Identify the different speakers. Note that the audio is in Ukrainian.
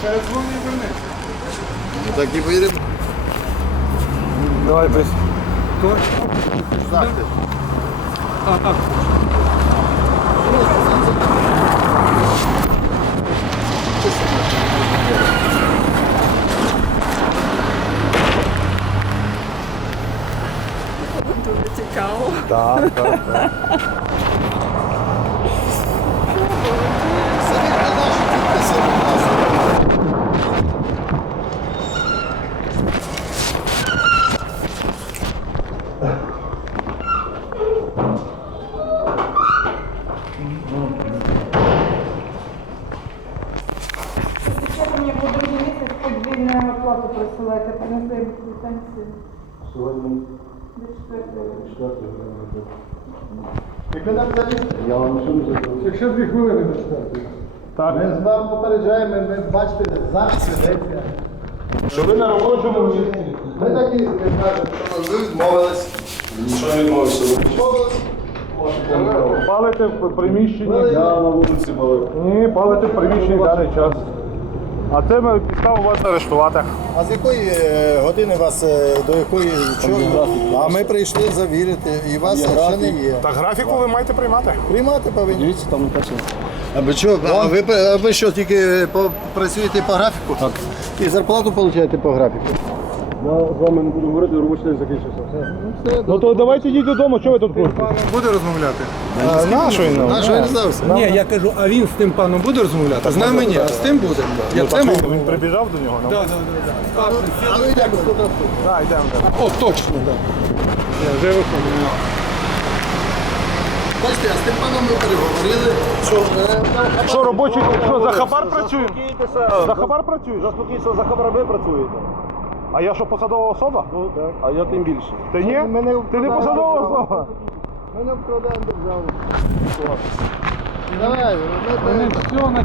Speaker 1: Передзвони і вернися.
Speaker 2: Так і поїдемо.
Speaker 1: Давай без. Хто?
Speaker 2: Завтра.
Speaker 1: Так.
Speaker 3: Дуже цікаво.
Speaker 1: Так.
Speaker 2: Самі продажі підписали нас.
Speaker 4: Дівчата мені по другий місяць подвійну оплату присилаєте, принесли квитанцію
Speaker 5: Сьогодні
Speaker 4: до 4-го.
Speaker 5: 4 я вам нічого не закрив.
Speaker 1: Якщо 2 хвилини до 4.
Speaker 5: Ми з вами попереджаємо, ми бачите, запис ведеться.
Speaker 1: Що ви на робочому місці?
Speaker 5: Ми такі не кажемо,
Speaker 2: Ви відмовились. Що відмовився?
Speaker 1: Палите в приміщенні.
Speaker 5: я на вулиці малий.
Speaker 1: Ні, палите в приміщенні в даний час. А це ми підставу вас арештувати.
Speaker 5: А з якої години вас, до якої чого? А ми прийшли завірити, і вас ще не є.
Speaker 1: Так графіку ви маєте приймати.
Speaker 5: Приймати повинні.
Speaker 6: Дивіться, там написано.
Speaker 2: А ви що, а ви що, тільки працюєте по графіку? Так.
Speaker 5: І зарплату отримуєте по графіку.
Speaker 6: Я з вами не буду говорити, робочий день закінчився. Все.
Speaker 1: Ну то давайте йдіть додому, що ви тут курите?
Speaker 7: Буде розмовляти?
Speaker 1: Нащо він нам?
Speaker 2: Наш він не здався.
Speaker 7: Ні, я кажу, а він з тим паном буде розмовляти? З нами ні, а з тим буде. Я це мав.
Speaker 1: Він прибіжав до нього?
Speaker 7: Да.
Speaker 2: А ну йдемо.
Speaker 1: Так, йдемо.
Speaker 7: О, точно, так. Я вже виходив.
Speaker 2: Бачите, а з тим паном ми переговорили, що
Speaker 1: Що робочий, що за хабар працює? За хабар працюєш?
Speaker 6: Заспокійтеся, за хабар ви працюєте.
Speaker 1: А я що, посадова особа?
Speaker 6: Ну так. А я тим більше.
Speaker 1: Ти ні? Ти не посадова особа?
Speaker 5: Ми не вкладаємо державу. Давай,
Speaker 7: Вони все на